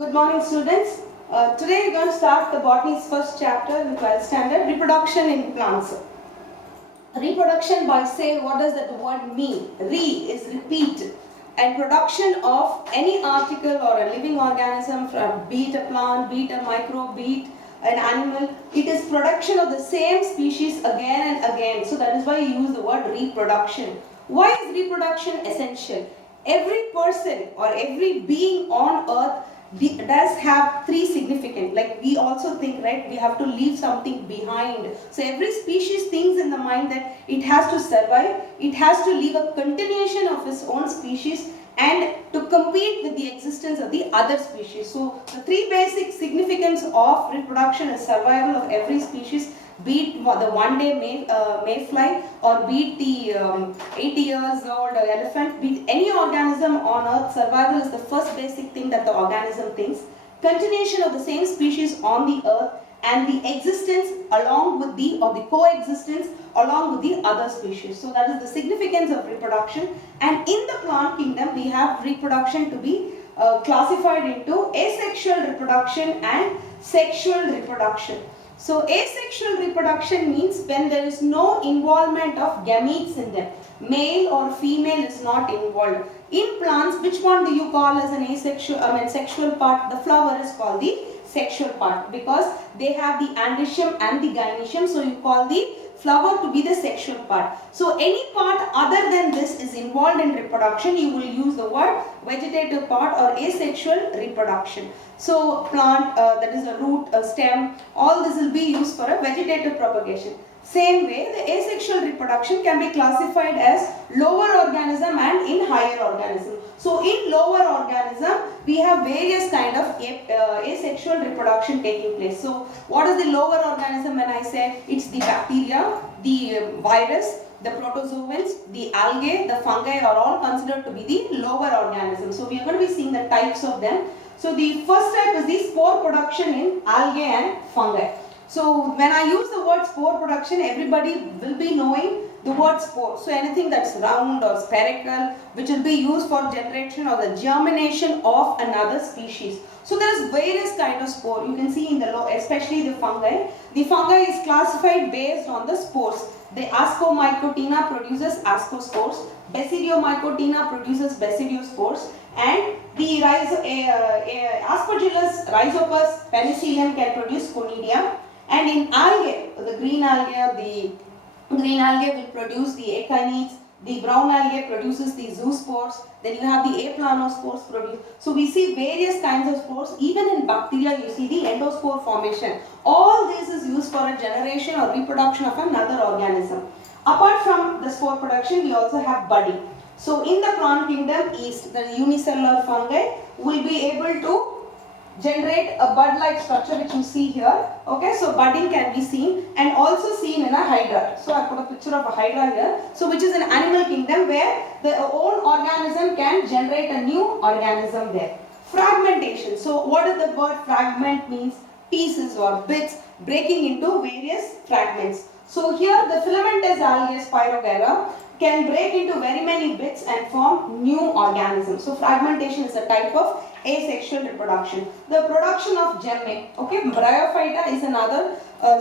Good morning, students. Today we're going to start the botany's first chapter in 12th standard, reproduction in plants. Reproduction, by say, what does that word mean? Re is repeat, and production of any article or a living organism, from be it a plant, be it a microbe, be it an animal, it is production of the same species again and again. So that is why you use the word reproduction. Why is reproduction essential? Every person or every being on earth does have three significant, like we also think, right, we have to leave something behind. So every species thinks in the mind that it has to survive, it has to leave a continuation of its own species and to compete with the existence of the other species. So the three basic significance of reproduction is survival of every species, be it the one-day mayfly or be it the 80 years old elephant, be it any organism on earth, survival is the first basic thing that the organism thinks. Continuation of the same species on the earth and the existence along with the coexistence along with the other species. So that is the significance of reproduction. And in the plant kingdom, we have reproduction to be classified into asexual reproduction and sexual reproduction. So asexual reproduction means when there is no involvement of gametes in them. Male or female is not involved. In plants, which one do you call as an sexual part? The flower is called the sexual part because they have the androecium and the gynoecium. So you call the flower to be the sexual part. So any part other than this is involved in reproduction, you will use the word vegetative part or asexual reproduction. So plant, that is a root, a stem, all this will be used for a vegetative propagation. Same way, the asexual reproduction can be classified as lower organism and in higher organism. So in lower organism, we have various kind of asexual reproduction taking place. So what is the lower organism when I say? It's the bacteria, the virus, the protozoans, the algae, the fungi are all considered to be the lower organisms. So we are going to be seeing the types of them. So the first type is the spore production in algae and fungi. So when I use the word spore production, everybody will be knowing the word spore. So anything that's round or spherical, which will be used for generation or the germination of another species. So there is various kind of spore. You can see in the especially the fungi. The fungi is classified based on the spores. The Ascomycotina produces ascospores. Basidiomycotina produces basidiospores. And the Aspergillus rhizopus penicillium can produce conidia. And in algae, the green algae will produce the echinids, the brown algae produces the zoospores, then you have the aplanospores produce. So we see various kinds of spores. Even in bacteria, you see the endospore formation. All this is used for a generation or reproduction of another organism. Apart from the spore production, we also have budding. So in the plant kingdom, the unicellular fungi will be able to generate a bud-like structure which you see here. Okay, so budding can be seen and also seen in a hydra. So I put a picture of a hydra here. So which is an animal kingdom where the old organism can generate a new organism there. Fragmentation. So what does the word fragment means? Pieces or bits breaking into various fragments. So here the filamentous algae Spirogyra can break into very many bits and form new organisms. So fragmentation is a type of asexual reproduction. The production of gemmae. Okay, Bryophyta is another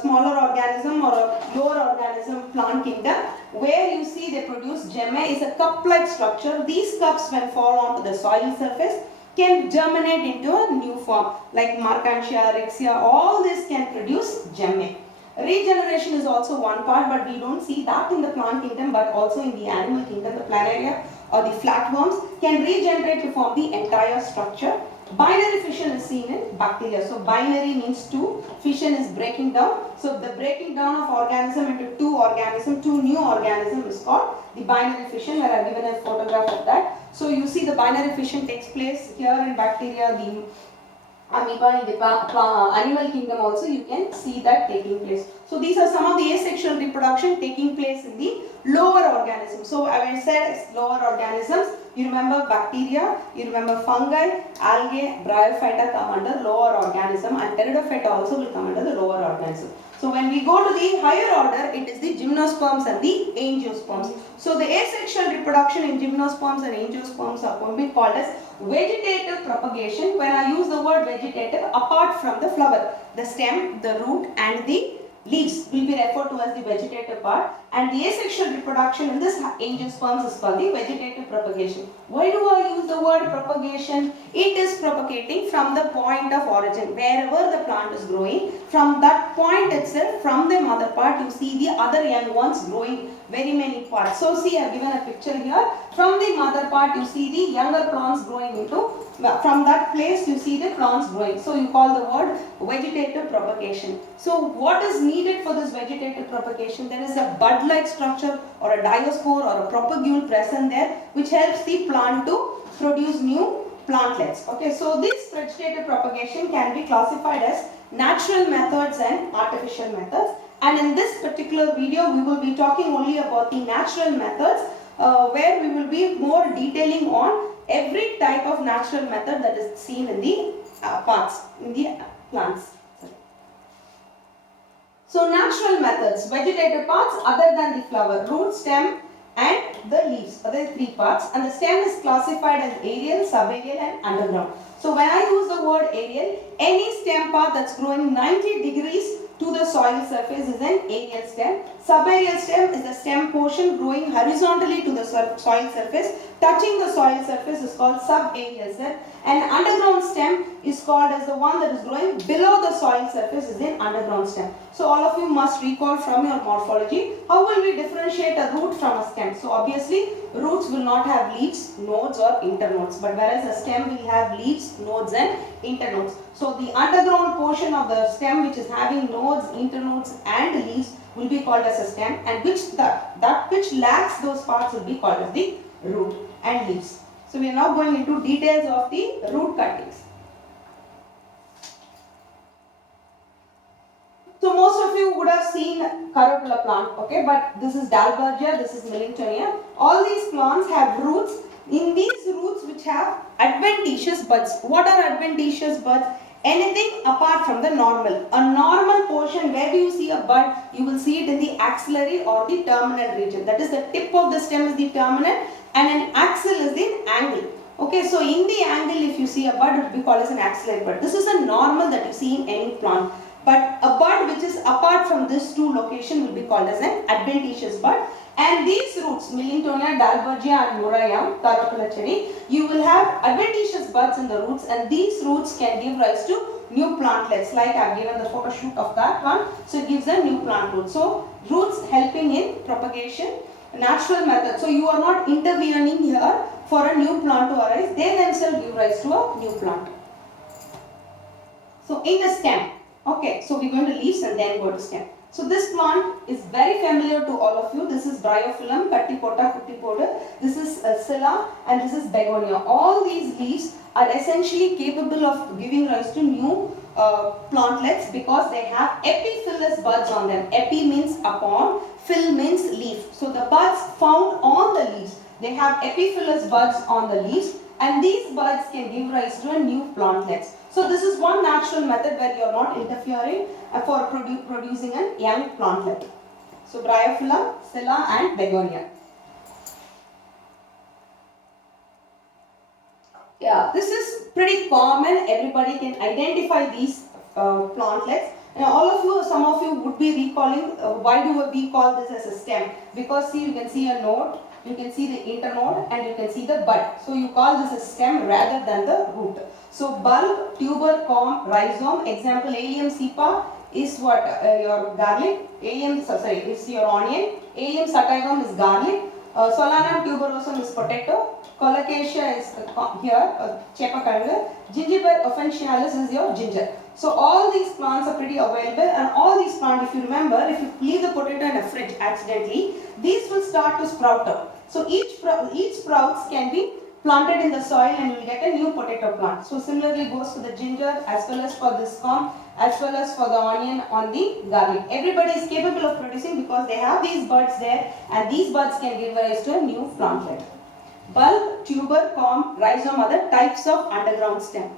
smaller organism or a lower organism plant kingdom where you see they produce gemmae is a cup-like structure. These cups when fall onto the soil surface can germinate into a new form like Marchantia, Rexia, all this can produce gemmae. Regeneration is also one part, but we don't see that in the plant kingdom, but also in the animal kingdom, the planaria or the flatworms can regenerate to form the entire structure. Binary fission is seen in bacteria. So binary means two, fission is breaking down. So the breaking down of organism into two new organism is called the binary fission, where I have given a photograph of that. So you see the binary fission takes place here in bacteria, the amoeba in the animal kingdom also you can see that taking place. So these are some of the asexual reproduction taking place in the lower organisms. So when I said lower organisms, you remember bacteria, you remember fungi, algae, bryophyta come under lower organism and pteridophyta also will come under the lower organism. So when we go to the higher order, it is the gymnosperms and the angiosperms. So the asexual reproduction in gymnosperms and angiosperms are going to be called as vegetative propagation. When I use the word vegetative, apart from the flower, the stem, the root and the leaves will be referred to as the vegetative part, and the asexual reproduction in this angiosperms is called the vegetative propagation. Why do I use the word propagation? It is propagating from the point of origin, wherever the plant is growing. From that point itself, from the mother part, you see the other young ones growing very many parts. So see, I have given a picture here. From the mother part, you see the younger plants growing into, from that place you see the plants growing. So you call the word vegetative propagation. So what is needed for this vegetative propagation? There is a bud-like structure or a diospore or a propagule present there, which helps the plant to produce new plantlets. Okay, so this vegetative propagation can be classified as natural methods and artificial methods. And in this particular video, we will be talking only about the natural methods, where we will be more detailing on every type of natural method that is seen in the parts, in the plants. So natural methods, vegetative parts other than the flower, root, stem and the leaves, are the three parts, and the stem is classified as aerial, subaerial and underground. So when I use the word aerial, any stem part that's growing 90 degrees to the soil surface is an aerial stem. Subaerial stem is the stem portion growing horizontally to the soil surface, touching the soil surface is called subaerial stem, and underground stem is called as the one that is growing below the soil surface is an underground stem. So all of you must recall from your morphology, how will we differentiate a root from a stem? So obviously roots will not have leaves, nodes or internodes, but whereas a stem will have leaves, nodes and internodes. So the underground portion of the stem which is having nodes, internodes and leaves will be called as a stem, and that which lacks those parts will be called as the root and leaves. So we are now going into details of the root cuttings. So most of you would have seen Caropula plant, okay, but this is Dalbergia, this is Millingtonia. All these plants have roots. In these roots which have adventitious buds. What are adventitious buds? Anything apart from the normal. A normal portion, where do you see a bud? You will see it in the axillary or the terminal region. That is, the tip of the stem is the terminal and an axil is the angle. Okay, so in the angle if you see a bud, it will be called as an axillary bud. This is a normal that you see in any plant. But a bud which is apart from this two location will be called as an adventitious bud. And these roots, Millingtonia, Dalbergia and Murrayam, Caropula cherry, you will have adventitious buds in the roots, and these roots can give rise to new plantlets, like I have given the photo shoot of that one. So it gives a new plant root. So roots helping in propagation, natural method. So you are not intervening here for a new plant to arise, they themselves give rise to a new plant. So in the stem, okay, so we are going to leaves and then go to stem. So this plant is very familiar to all of you. This is Bryophyllum, Catipota, Cutipoda. This is Scilla and this is Begonia. All these leaves are essentially capable of giving rise to new plantlets because they have epiphyllous buds on them. Epi means upon, phyll means leaf. So the buds found on the leaves, they have epiphyllous buds on the leaves, and these buds can give rise to a new plantlets. So this is one natural method where you are not interfering for producing a young plantlet. So Bryophyllum, Scilla and Begonia. Yeah, this is pretty common. Everybody can identify these plantlets. And all of you, some of you would be recalling why do we call this as a stem? Because see, you can see a node, you can see the internode and you can see the bud. So you call this a stem rather than the root. So bulb, tuber, corm, rhizome. Example, Allium cepa is what? Your garlic. Is your onion. Allium sativum is garlic. Solanum tuberosum is potato. Colocasia is here, Chepakanga. Gingiber offensialis is your ginger. So all these plants are pretty available, and all these plants, if you remember, if you leave the potato in a fridge accidentally, these will start to sprout up. So each sprouts can be planted in the soil and you will get a new potato plant. So similarly goes for the ginger as well as for this corn as well as for the onion on the garlic. Everybody is capable of producing because they have these buds there, and these buds can give rise to a new plantlet. Bulb, tuber, corm, rhizome are the types of underground stem.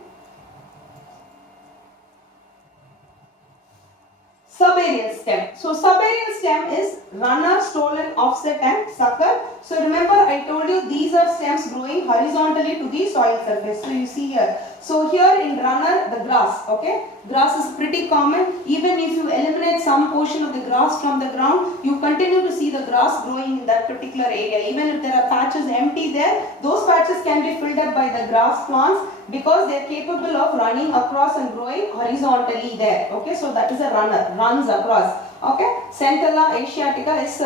Subaerial stem. So subaerial stem is runner, stolon, offset and sucker. So remember I told you these are stems growing horizontally to the soil surface. So you see here. So here in runner the grass, okay. Grass is pretty common. Even if you eliminate some portion of the grass from the ground, you continue to see the grass growing in that particular area. Even if there are patches empty there, those patches can be filled up by the grass plants because they are capable of running across and growing horizontally there. Okay, so that is a runner, runs across. Okay, Centella asiatica is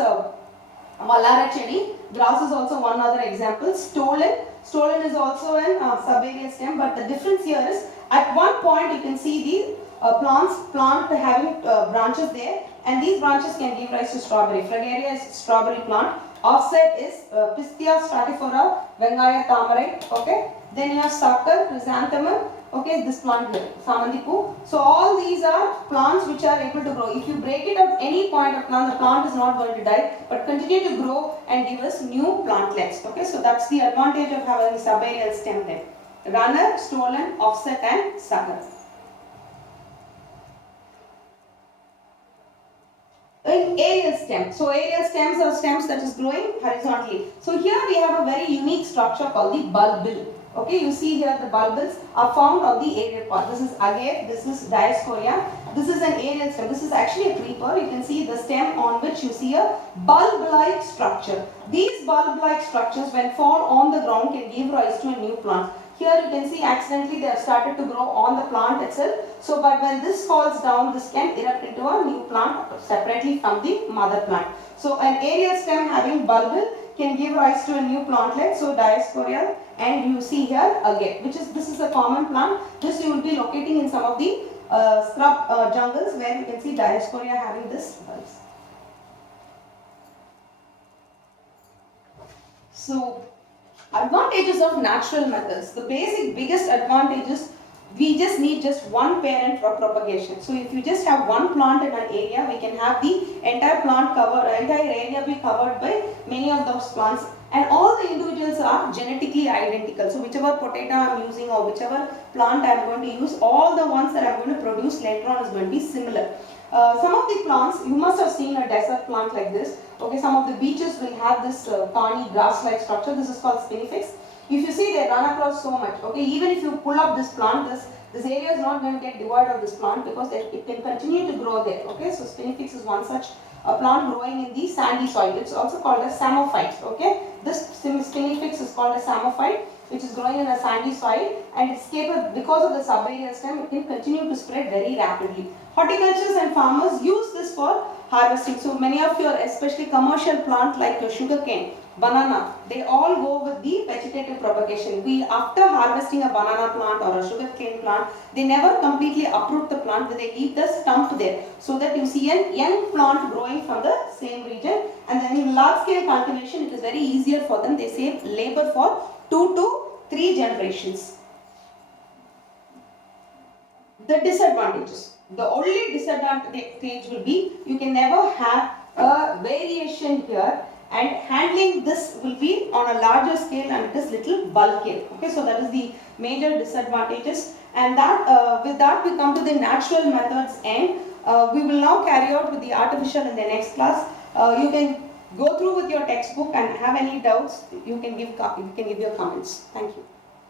Vallara chedi. Grass is also one other example. Stolon. Stolon is also an subaerial stem, but the difference here is at one point you can see the plant having branches there, and these branches can give rise to strawberry. Fragaria is strawberry plant. Offset is Pistia stratifera, Vengaya tamarai. Okay. Then you have sucker, chrysanthemum. Okay, this plant here, Samandipu. So all these are plants which are able to grow. If you break it at any point of plant, the plant is not going to die, but continue to grow and give us new plantlets. Okay, so that's the advantage of having subaerial stem there. Runner, stolon, offset and sucker. In aerial stem. So aerial stems are stems that is growing horizontally. So here we have a very unique structure called the bulbil. Okay, you see here the bulbils are found on the aerial part. This is agave, this is Dioscorea. This is an aerial stem. This is actually a creeper. You can see the stem on which you see a bulb-like structure. These bulb-like structures when found on the ground can give rise to a new plant. Here you can see accidentally they have started to grow on the plant itself. So but when this falls down, this can erupt into a new plant separately from the mother plant. So an aerial stem having bulbil can give rise to a new plantlet. So Dioscorea, and you see here again, this is a common plant. This you will be locating in some of the scrub jungles where you can see Dioscorea having this bulbs. So advantages of natural methods. The biggest advantage is we just need just one parent for propagation. So if you just have one plant in an area, we can have the entire area be covered by many of those plants, and all the individuals are genetically identical. So whichever potato I am using or whichever plant I am going to use, all the ones that I am going to produce later on is going to be similar. Some of the plants, you must have seen a desert plant like this. Okay, some of the beaches will have this thorny grass-like structure. This is called spinifex. If you see, they run across so much. Okay, even if you pull up this plant, this area is not going to get devoid of this plant because it can continue to grow there. Okay, so spinifex is one such plant growing in the sandy soil. It's also called as psammophyte. Okay, this spinifex is called a psammophyte, which is growing in a sandy soil, and it's capable, because of the subaerial stem, it can continue to spread very rapidly. Horticulturists and farmers use this for harvesting. So many of your, especially commercial plant like your sugarcane, banana, they all go with the vegetative propagation. After harvesting a banana plant or a sugarcane plant, they never completely uproot the plant, but they leave the stump there, so that you see a young plant growing from the same region. And then in large scale cultivation, it is very easier for them. They save labor for 2 to 3 generations. The disadvantages. The only disadvantage will be you can never have a variation here, and handling this will be on a larger scale and it is little bulkier. Okay, so that is the major disadvantages, and that with that we come to the natural methods end. We will now carry out with the artificial in the next class. You can go through with your textbook and have any doubts, you can give your comments. Thank you.